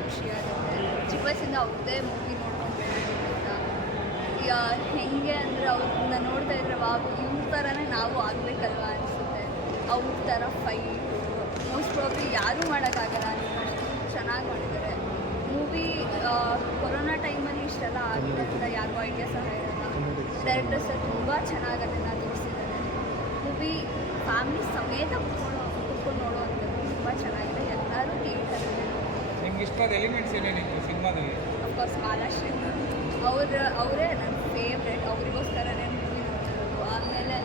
ಖುಷಿ ಆಗುತ್ತೆ ಚಿಕ್ಕ ವಯಸ್ಸಿಂದ ಅವ್ರದ್ದೇ ಮೂವಿ ನೋಡ್ಕೊಂಡು ಬೆಳೆದಿದ್ದೀನಿ ಹೇಗೆ ಅಂದರೆ ಅವ್ರನ್ನ ನೋಡ್ತಾ ಇದ್ರೆ ವಾವ್ ಇವ್ರ ಥರನೇ ನಾವು ಆಗಬೇಕಲ್ವ ಅನಿಸುತ್ತೆ ಅವ್ರ ಥರ ಫೈಟು ಮೋಸ್ಟ್ ಪ್ರಾಬ್ಲಿ ಯಾರೂ ಮಾಡೋಕ್ಕಾಗಲ್ಲ ಚೆನ್ನಾಗಿ ಮಾಡಿದ್ದಾರೆ ಮೂವಿ ಕೊರೋನಾ ಟೈಮಲ್ಲಿ ಇಷ್ಟೆಲ್ಲ ಆಗಿರೋದ್ರಿಂದ ಯಾರಿಗೂ ಐಡಿಯಾ ಸಹ ಇರಲ್ಲ ಡೈರೆಕ್ಟರ್ಸ್ ತುಂಬ ಚೆನ್ನಾಗಿ ಅದನ್ನು ತೋರಿಸಿದ್ದಾರೆ ಮೂವಿ ಫ್ಯಾಮಿಲಿ ಸಮೇತ ಕುತ್ಕೊಂಡು ಕುತ್ಕೊಂಡು ನೋಡುವಂಥದ್ದು ತುಂಬ ಚೆನ್ನಾಗಿದೆ. ಎಲ್ಲರೂ ಕೇಳ್ತಾರೆ. ನಿಮ್ಗೆ ಇಷ್ಟವಾದ ಎಲಿಮೆಂಟ್ಸ್ ಏನೇನಿತ್ತು ಸಿನಿಮಾದಲ್ಲಿ? ಅಫ್ಕೋರ್ಸ್ ಮಹಾರಾಷ್ಟ್ರ ಅವ್ರ ಅವರೇ ನನ್ನ ಫೇವ್ರೆಟ್ ಅವರಿಗೋಸ್ಕರನೇ ಮೂವಿ ನೋಡ್ತಿರೋದು. ಆಮೇಲೆ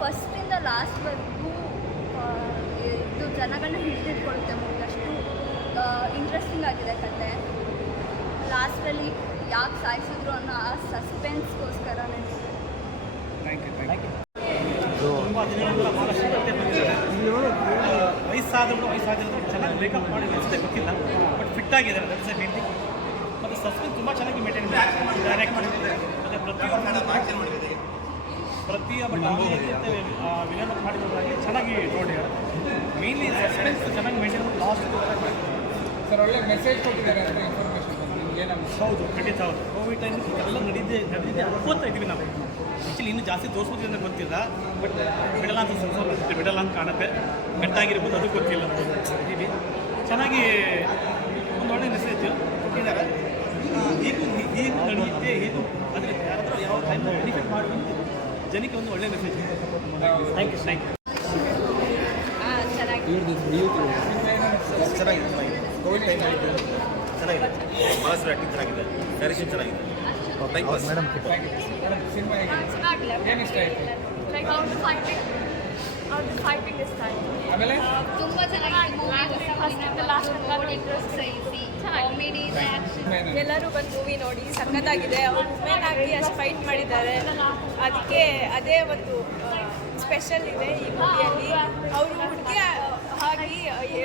ಫಸ್ಟಿಂದ ಲಾಸ್ಟ್ವರೆಗೂ ಇದು ಜನಗಳನ್ನ ಹಿಡಿದಿಟ್ಕೊಳ್ಳುತ್ತೆ ಮೂವಿ ಅಷ್ಟು ಇಂಟ್ರೆಸ್ಟಿಂಗ್ ಆಗಿದೆ ಕತೆ. ಲಾಸ್ಟಲ್ಲಿ ಯಾಕೆ ಸಾಯಿಸಿದ್ರು ಅನ್ನೋ ಆ ಸಸ್ಪೆನ್ಸ್ಗೋಸ್ಕರನೇ ಥ್ಯಾಂಕ್ ಯು ಥ್ಯಾಂಕ್ ಯು ತುಂಬ ದಿನಗಳ ಮಹಾರಾಷ್ಟ್ರ ಮತ್ತೆ ಬಂದಿದ್ದಾರೆ ವಯಸ್ಸಾದ್ರು ವಯಸ್ಸಾಗಿರೋದು ಚೆನ್ನಾಗಿ ಮೇಕಪ್ ಮಾಡಿ ಅನಿಸುತ್ತೆ ಗೊತ್ತಿಲ್ಲ ಬಟ್ ಫಿಟ್ ಆಗಿದ್ದಾರೆ ದಟ್ಸ್ ಮೇನ್ ಥಿಂಗ್ ಮತ್ತು ಸಸ್ಪೆನ್ಸ್ ತುಂಬ ಚೆನ್ನಾಗಿ ಮೇಂಟೈನ್ ಮಾಡಿ. ಡೈರೆಕ್ಟ್ ಮಾಡಿದ್ದಾರೆ ಮತ್ತು ಪ್ರತಿಯೊಬ್ಬರು ಪ್ರತಿಯೊಬ್ಬ ವಿಲನ್ ಮಾಡಿರೋದಾಗಿ ಚೆನ್ನಾಗಿ ನೋಡಿದ್ದಾರೆ ಮೇನ್ಲಿ ಸಸ್ಪೆನ್ಸ್ ಚೆನ್ನಾಗಿ ಮೇಂಟೈನ್ ಮಾಡಿ ಲಾಸ್ಟ್ ಸರ್ ಒಳ್ಳೆ ಮೆಸೇಜ್ ಕೊಟ್ಟಿದ್ದಾರೆ ಅಂತ ಹೌದು ಖಂಡಿತ ಹೌದು. ಕೋವಿಡ್ ಟೈಮ್ ಇದೆಲ್ಲ ನಡೀದೆ ನಡೆದಿದೆ ಅನ್ಕೋತಾ ಇದ್ದೀವಿ ನಾವು. ಆ್ಯಕ್ಚುಲಿ ಇನ್ನೂ ಜಾಸ್ತಿ ತೋರಿಸೋದ್ರಿಂದ ಅಂತ ಗೊತ್ತಿಲ್ಲ ಬಟ್ ಬಿಡಲ್ಲ ಅಂತ ಸಂಸ್ಕೃತಿ ಬಿಡಲ್ಲ ಅಂತ ಕಾಣುತ್ತೆ. ಗಟ್ಟಾಗಿರ್ಬೋದು ಅದು ಗೊತ್ತಿಲ್ಲ. ಇದ್ದೀವಿ ಚೆನ್ನಾಗಿ ಒಂದು ಒಳ್ಳೆ ಮೆಸೇಜ್ ಕೊಟ್ಟಿದ್ದಾರೆ. ಹೀಗೂ ಹೀಗೂ ನಡೆಯುತ್ತೆ ಹೀಗೂ ಅಂದರೆ ಯಾರಾದರೂ ಯಾವ ಟೈಮ್ ಬೆನಿಫಿಟ್ ಮಾಡುವಂಥ ಜನಕ್ಕೆ ಒಂದು ಒಳ್ಳೆ message thank you thank you ಚೆನ್ನಾಗಿ. ಚೆನ್ನಾಗಿದೆ ಚೆನ್ನಾಗಿದೆ. ಕೋವಿಡ್ ಟೈಮ್ ಚೆನ್ನಾಗಿದೆ ಮಾಸ್ ಆ್ಯಕ್ಟಿಂಗ್ ಚೆನ್ನಾಗಿದೆ ಡೈರೆಕ್ಷನ್ ಚೆನ್ನಾಗಿದೆ ಥ್ಯಾಂಕ್ ಯು ಮೇಡಮ್? ಎಲ್ಲರೂ ಬಂದು ಮೂವಿ ನೋಡಿ ಸಖತ್ತಾಗಿದೆ ಅವ್ರು ವುಮೆನ್ ಆಗಿ ಅಷ್ಟು ಫೈಟ್ ಮಾಡಿದ್ದಾರೆ ಅದಕ್ಕೆ ಅದೇ ಒಂದು ಸ್ಪೆಷಲ್ ಇದೆ ಈ ಮೂವಿಯಲ್ಲಿ ಅವರು ಹುಡುಗಿ ಆಗಿ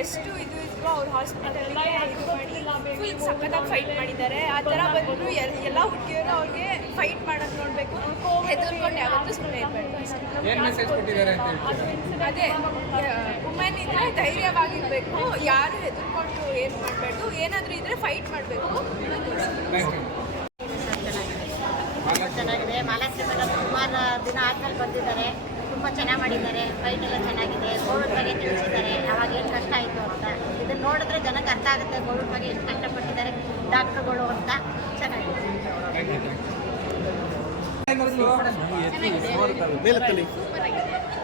ಎಷ್ಟು ಇದು ಇದ್ರು ಅವ್ರು ಹಾಸ್ಪಿಟಲ್ ಇದು ಮಾಡಿ ಫುಲ್ ಸಖತ್ತಾಗಿ ಫೈಟ್ ಮಾಡಿದ್ದಾರೆ. ಆ ಥರ ಬಂದರು ಎಲ್ಲ ಹುಡುಗಿಯರು ಅವ್ರಿಗೆ ಫೈಟ್ ಮಾಡೋದು ನೋಡಬೇಕು ಹೆದರ್ಕೊಂಡು ಯಾವತ್ತೂ ಸುಮ್ಮನೆ ಇರಬೇಕು ಏನು ಮೆಸೇಜ್ ಕೊಟ್ಟಿದ್ದಾರೆ ಅಂತ ಹೇಳ್ತೀರಾ? ಅದೇ ವುಮೆನ್ ಇದ್ರೆ ಧೈರ್ಯವಾಗಿರ್ಬೇಕು ಯಾರು ಹೆದರ್ಕೊಂಡು ಏನು ಮಾಡಬಾರ್ದು ಏನಾದರೂ ಇದ್ರೆ ಫೈಟ್ ಮಾಡಬೇಕು. ಥ್ಯಾಂಕ್ ಯು ಚೆನ್ನಾಗಿದೆ. ಮಾಲಾಶ್ರೀ ಮೇಡಮ್ ಸುಮಾರು ದಿನ ಆದ್ಮೇಲೆ ಬಂದಿದ್ದಾರೆ. ತುಂಬ ಚೆನ್ನಾಗಿ ಮಾಡಿದ್ದಾರೆ ಫೈಟ್ ಎಲ್ಲ ಚೆನ್ನಾಗಿದೆ ಕೋವಿಡ್ ಬಗ್ಗೆ ತಿಳಿಸಿದ್ದಾರೆ ಅವಾಗ ಏನು ಕಷ್ಟ ಆಯಿತು ಅಂತ. ಇದನ್ನು ನೋಡಿದ್ರೆ ಜನಕ್ಕೆ ಅರ್ಥ ಆಗುತ್ತೆ ಕೋವಿಡ್ ಬಗ್ಗೆ ಎಷ್ಟು ಕಷ್ಟಪಟ್ಟಿದ್ದಾರೆ ಡಾಕ್ಟ್ರುಗಳು ಅಂತ. ಚೆನ್ನಾಗಿದೆ. ಥ್ಯಾಂಕ್ ಯು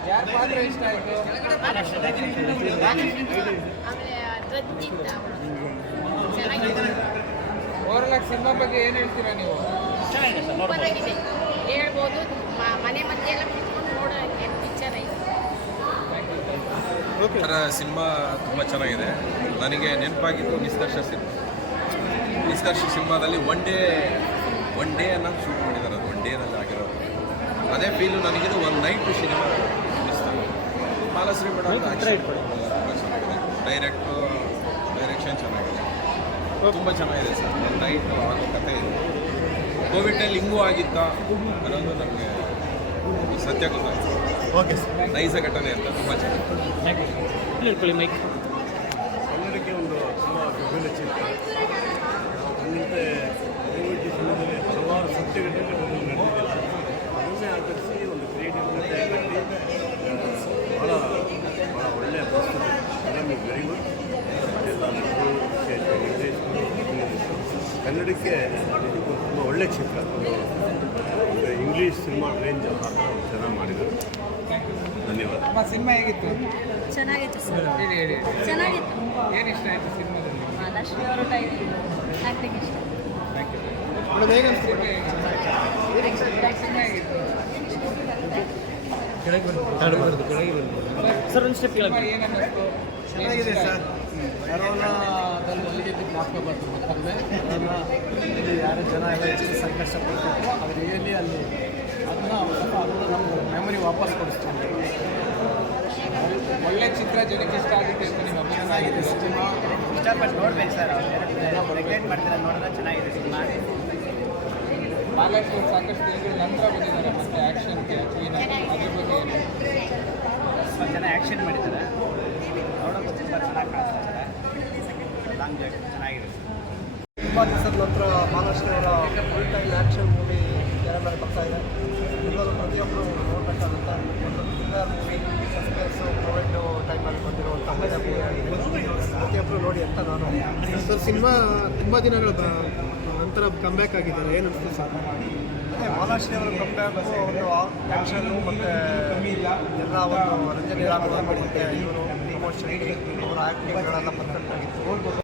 ಯಾರ ಪಾತ್ರ ಇಷ್ಟ ಆಯಿತು ಆಮೇಲೆ ಸಿನಿಮಾ ಬಗ್ಗೆ ಏನು ಹೇಳ್ತೀರಾ ನೀವು? ಚೆನ್ನಾಗಿದೆ ಸರ್ ಸೂಪರ್ ಆಗಿದೆ. ಹೇಳ್ಬೋದು. ಮನೆ ಮಧ್ಯೆಲ್ಲ ಎಲ್ಲ ಕುತ್ಕೊಂಡು ನೋಡೋಕ್ಕೆ ಪಿಕ್ಚರ್ ಐತೆ. ಅದರ ಸಿನಿಮಾ ತುಂಬ ಚೆನ್ನಾಗಿದೆ. ನನಗೆ ನೆನಪಾಗಿದ್ದು ನಿಷ್ಕರ್ಷ ಸಿನಿಮಾ. ನಿಷ್ಕರ್ಷ ಸಿನಿಮಾದಲ್ಲಿ ಒನ್ ಡೇ ಒನ್ ಡೇ ಅನ್ನೋದು ಶೂಟ್ ಮಾಡಿದ್ದಾರೆ. ಅದು ಒನ್ ಡೇನಲ್ಲಿ ಆಗಿರೋದು ಅದೇ ಫೀಲು ನನಗಿದು ಒಂದು night cinema Balashri Malashri madam ತುಂಬ ಚೆನ್ನಾಗಿದೆ. ಡೈರೆಕ್ಟು ಡೈರೆಕ್ಷನ್ ಚೆನ್ನಾಗಿದೆ. ತುಂಬ ಚೆನ್ನಾಗಿದೆ ಸರ್. ಒಂದು ನೈಟ್ ಆಗೋ ಕಥೆ ಇದೆ. ಕೋವಿಡ್ನಲ್ಲಿ ಹಿಂಗೂ ಆಗಿತ್ತಾ ಅನ್ನೋದು ನಮಗೆ ಸತ್ಯ ಗೊತ್ತಾಯ್ತು. Okay sir. ನೈಜ ಘಟನೆ ಅಂತ ತುಂಬ ಚೆನ್ನಾಗಿ ಥ್ಯಾಂಕ್ ಯು ಹೇಳ್ಕೊಳ್ಳಿ ಮೈಕ್. ಕನ್ನಡಕ್ಕೆ ಒಂದು ತುಂಬ ವಿಭಿನ್ನ ಚಿಂತೆ ಅಂದಂತೆ ಕೋವಿಡ್ ಸಮಯದಲ್ಲಿ ಹಲವಾರು ಸತ್ಯ ಘಟನೆಗಳು ನಡೆದಿಲ್ಲ ಅದನ್ನೇ ಆಧರಿಸಿ ಒಂದು ಕ್ರಿಯೇಟಿವ್ ಭಾಳ ಭಾಳ ಒಳ್ಳೆಯ ಪ್ರಸ್ತುತಿ ಅದನ್ನು ವೆರಿ ಗುಡ್ ಎಲ್ಲ ನಟರು ವಿಶೇಷ ನಿರ್ದೇಶಕರು. ಕನ್ನಡಕ್ಕೆ ತುಂಬ ಒಳ್ಳೆ ಚಿತ್ರ. ಒಂದು ಒಂದು ಇಂಗ್ಲೀಷ್ ಸಿನಿಮಾ ರೇಂಜ್ ಚೆನ್ನಾಗಿ ಮಾಡಿದರು. ಧನ್ಯವಾದ. ನಮ್ಮ ಸಿನಿಮಾ ಹೇಗಿತ್ತು? ಚೆನ್ನಾಗಿತ್ತು ಸರ್. ಹೇಳಿ ಹೇಳಿ ಚೆನ್ನಾಗಿತ್ತು. ಏನು ಇಷ್ಟ ಆಯಿತು ಸಿನಿಮಾದಲ್ಲಿ ಲಕ್ಷ್ಮಿ ಅವರು ಆ್ಯಕ್ಟಿಂಗ್ ಇಷ್ಟ. ಥ್ಯಾಂಕ್ ಯು ಮೇಡಮ್ ಹೇಗೆ ಅನಿಸ್ತು ಸಿನಿಮಾ ಹೇಗಿತ್ತು? ಸರ್ ಒಂದು ಸ್ಟೆಪ್ ಸಿನಿಮಾ ಕೇಳಿ ಏನು ಅನ್ನಿಸ್ತು ಚೆನ್ನಾಗಿದೆ ಸರ್. ಕರೋನಾದಲ್ಲಿ ಅಲ್ಲಿಗೆ ಜ್ಞಾಪಕ ಬರ್ತದೆ ಮತ್ತೊಮ್ಮೆ ಇಲ್ಲಿ ಯಾರು ಜನ ಎಲ್ಲ ಎಷ್ಟು ಸಂಕಷ್ಟ ಪಡ್ತಿದ್ರು ಅದು ರಿಯಲಿ ಅಲ್ಲಿ ಅದನ್ನ ಸ್ವಲ್ಪ ಅದನ್ನು ನಮ್ಗೆ ಮೆಮೊರಿ ವಾಪಸ್ ಕೊಡಿಸ್ತೀವಿ ಒಳ್ಳೆ ಚಿತ್ರ ಜನಕ್ಕೆ ಇಷ್ಟ ಆಗುತ್ತೆ ಅಂತ ನಿಮ್ಮ ಚೆನ್ನಾಗಿದೆ ಸಿನಿಮಾ? ಇಷ್ಟಪಟ್ಟು ನೋಡ್ಬೇಕು ಸರ್ ನೆಗ್ಲೆಕ್ಟ್ ಮಾಡ್ತಾರೆ ನೋಡಿದ್ರೆ ಚೆನ್ನಾಗಿದೆ ಸಿನಿಮಾ. ಬಾಲಕರು ಸಾಕಷ್ಟು ನಂತರ ಬಂದಿದ್ದಾರೆ ಮತ್ತೆ ಆ್ಯಕ್ಷನ್ಗೆ ಕ್ಲೀನ್ ಅದ್ರ ಬಗ್ಗೆ ತುಂಬ ಜನ ಆ್ಯಕ್ಷನ್ ಮಾಡಿದ್ದಾರೆ. ನೋಡೋಕೆ ತುಂಬ ಚೆನ್ನಾಗಿ ಕಾಣಿಸ್ತಾ ಲಾಂಗ್ ಜರ್ನಿ ಚೆನ್ನಾಗಿದೆ. ತುಂಬ ದಿವಸದ ನಂತರ ಮಹಾರಾಷ್ಟ್ರ ಅವರ ಫುಲ್ ಟೈಮ್ ಆ್ಯಕ್ಷನ್ ಮೂವಿ ಜನ ಮೇಲೆ ಬರ್ತಾ ಇದೆ. ಎಲ್ಲರೂ ಪ್ರತಿಯೊಬ್ಬರು ನೋಡಬೇಕಾದಂಥ ಒಂದು ಥ್ರಿಲ್ಲರ್ ಮೂವಿ ಸಸ್ಪೆನ್ಸು ಕೋವಿಡ್ ಟೈಮಲ್ಲಿ ಬಂದಿರುವಂಥ ಮೂವಿ ಆಗಿದೆ ಪ್ರತಿಯೊಬ್ಬರು ನೋಡಿ ಅಂತ ನಾನು ಸರ್ ಸಿನಿಮಾ ತುಂಬ ದಿನಗಳ ನಂತರ ಕಮ್ಬ್ಯಾಕ್ ಆಗಿದ್ದಾರೆ. ಏನು ಅನಿಸ್ತು ಸರ್? ಅದೇ ಅವರು ಕಂಬ್ಯಾಕು ಒಂದು ಆ್ಯಕ್ಷನ್ನು ಮತ್ತು ಎಲ್ಲ ಒಂದು ರಂಜನೆ ಮತ್ತು ಇವರು ಶೆಟ್ಟಿ ಅವರ ಆ್ಯಕ್ಟಿಂಗ್ಗಳೆಲ್ಲ ಪರ್ಫೆಕ್ಟ್ ಆಗಿತ್ತು.